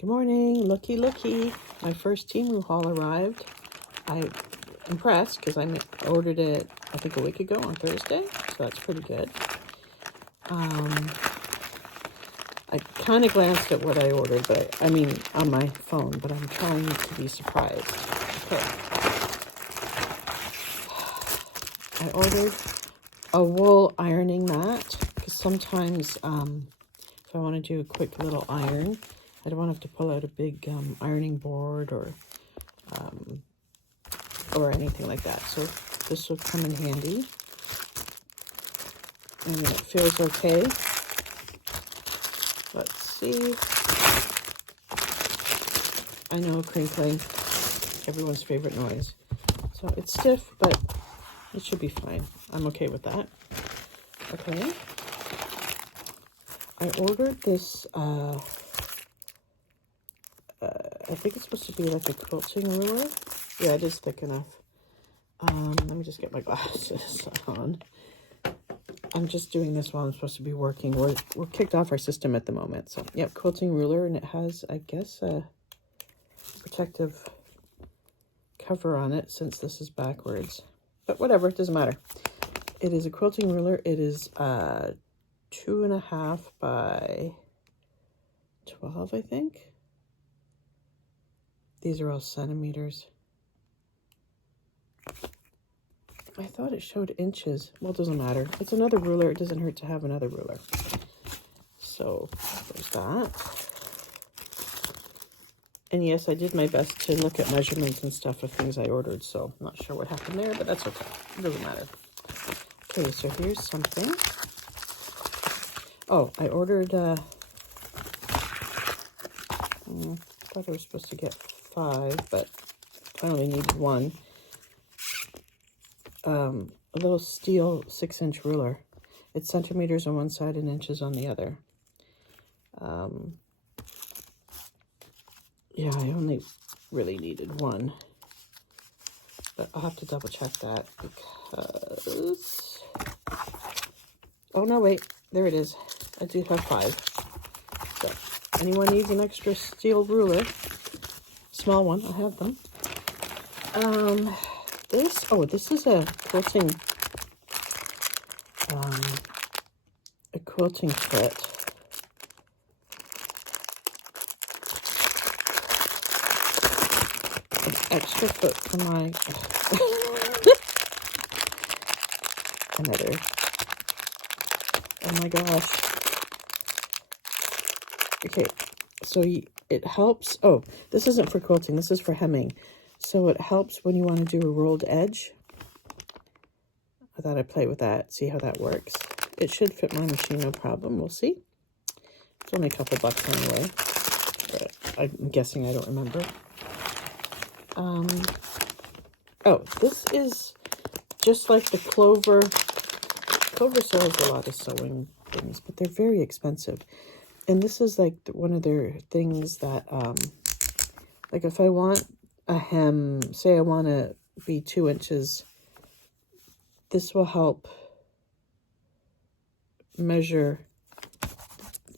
Good morning. Looky, looky. My first Temu haul arrived. I'm impressed because I ordered it, I think, a week ago on Thursday. So that's pretty good. I kind of glanced at what I ordered, but I mean on my phone, but I'm trying to be surprised. Okay. I ordered a wool ironing mat because sometimes if I want to do a quick little iron, I don't want to have to pull out a big ironing board or anything like that. So this will come in handy. And it feels okay. Let's see. I know crinkling, everyone's favorite noise. So it's stiff, but it should be fine. I'm okay with that. Okay. I ordered this, I think it's supposed to be like a quilting ruler. Yeah, it is thick enough. Let me just get my glasses on. I'm just doing this while I'm supposed to be working. We're kicked off our system at the moment. So, yep, quilting ruler, and it has, I guess, a protective cover on it since this is backwards. But whatever, it doesn't matter. It is a quilting ruler. It is 2.5 by 12, I think. These are all centimeters. I thought it showed inches. Well, it doesn't matter. It's another ruler. It doesn't hurt to have another ruler. So there's that. And yes, I did my best to look at measurements and stuff of things I ordered. So I'm not sure what happened there, but that's okay. It doesn't matter. Okay, so here's something. Oh, I ordered, I thought I was supposed to get 5, but I only needed 1. A little steel 6-inch ruler. It's centimeters on one side and inches on the other. Yeah, I only really needed 1. But I'll have to double check that because... Oh, no, wait. There it is. I do have 5. So, anyone needs an extra steel ruler, small one, I have them. This is a quilting kit. An extra foot for my another. Oh my gosh. Okay, so it helps. Oh, this isn't for quilting. This is for hemming. So it helps when you want to do a rolled edge. I thought I'd play with that, see how that works. It should fit my machine, no problem. We'll see. It's only a couple bucks anyway. But I'm guessing I don't remember. Oh, this is just like the Clover. Clover sells a lot of sewing things, but they're very expensive. And this is like one of their things that, like if I want a hem, say I want to be 2 inches, this will help measure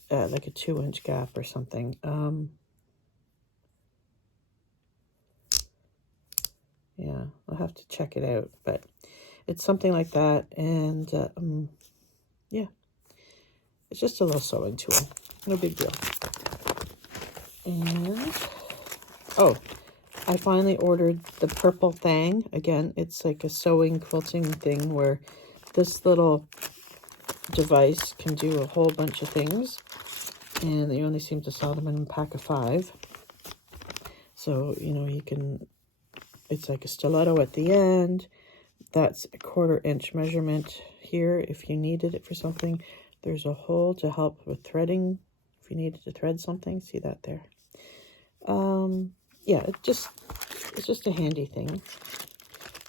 like a 2-inch gap or something. Yeah, I'll have to check it out, but it's something like that. And yeah, it's just a little sewing tool. No big deal. And, oh, I finally ordered the purple thing. Again, it's like a sewing quilting thing where this little device can do a whole bunch of things. And they only seem to sell them in a pack of 5. So, you know, you can, it's like a stiletto at the end. That's a 1/4 inch measurement here if you needed it for something. There's a hole to help with threading if you needed to thread something. See that there? Yeah, it's just a handy thing.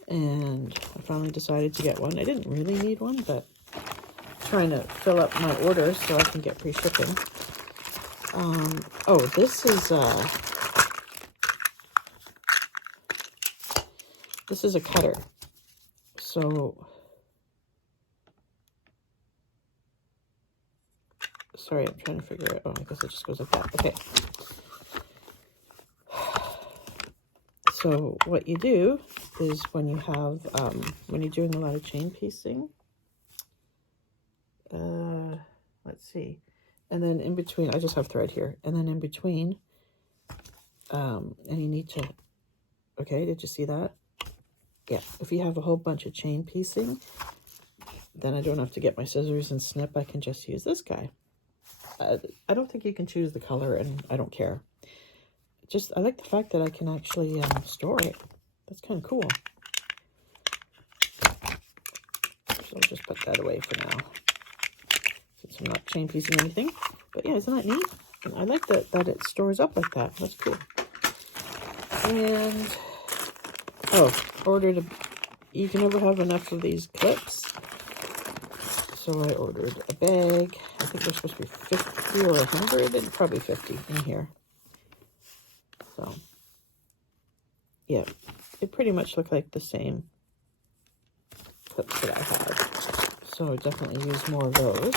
And I finally decided to get one. I didn't really need one, but I'm trying to fill up my order so I can get free shipping. Oh, this is a cutter. So, sorry, I'm trying to figure it out. Oh, I guess it just goes like that. Okay. So what you do is when you have, when you're doing a lot of chain piecing, let's see, and then in between, I just have thread here, and then in between, and you need to, okay, did you see that? Yeah, if you have a whole bunch of chain piecing, then I don't have to get my scissors and snip. I can just use this guy. I don't think you can choose the color, and I don't care. Just, I like the fact that I can actually store it. That's kind of cool. So I'll just put that away for now, since I'm not chain piecing anything. But yeah, isn't that neat? And I like that it stores up like that. That's cool. And, oh, ordered you can never have enough of these clips. So I ordered a bag. I think they're supposed to be 50 or 100, and probably 50 in here. So, yeah, they pretty much look like the same clips that I have. So I definitely use more of those.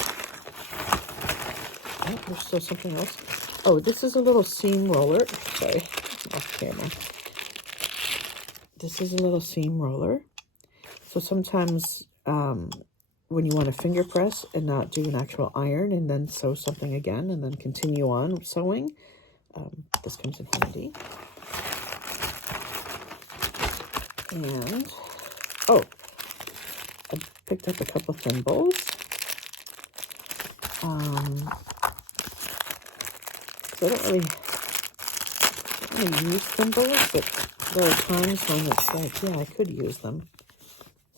Oh, there's still something else. Oh, this is a little seam roller. Sorry, off camera. This is a little seam roller. So sometimes when you want to finger press and not do an actual iron and then sew something again and then continue on sewing, this comes in handy. And, oh, I picked up a couple thimbles. So I don't really use thimbles, but there are times when it's like, yeah, I could use them.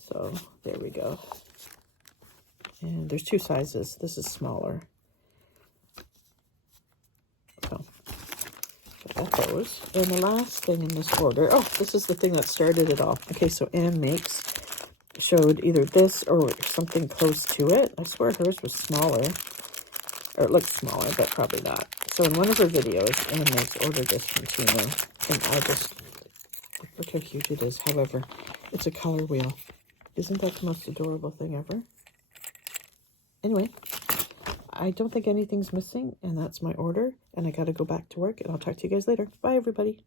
So there we go. And there's two sizes. This is smaller. So got those. And the last thing in this order, oh, this is the thing that started it all. Okay, so Anne showed either this or something close to it. I swear hers was smaller. Or it looked smaller, but probably not. So in one of her videos, Anne Makes ordered this from Temu. And I just, look how huge it is. However, it's a color wheel. Isn't that the most adorable thing ever? Anyway, I don't think anything's missing, and that's my order. And I got to go back to work, and I'll talk to you guys later. Bye, everybody.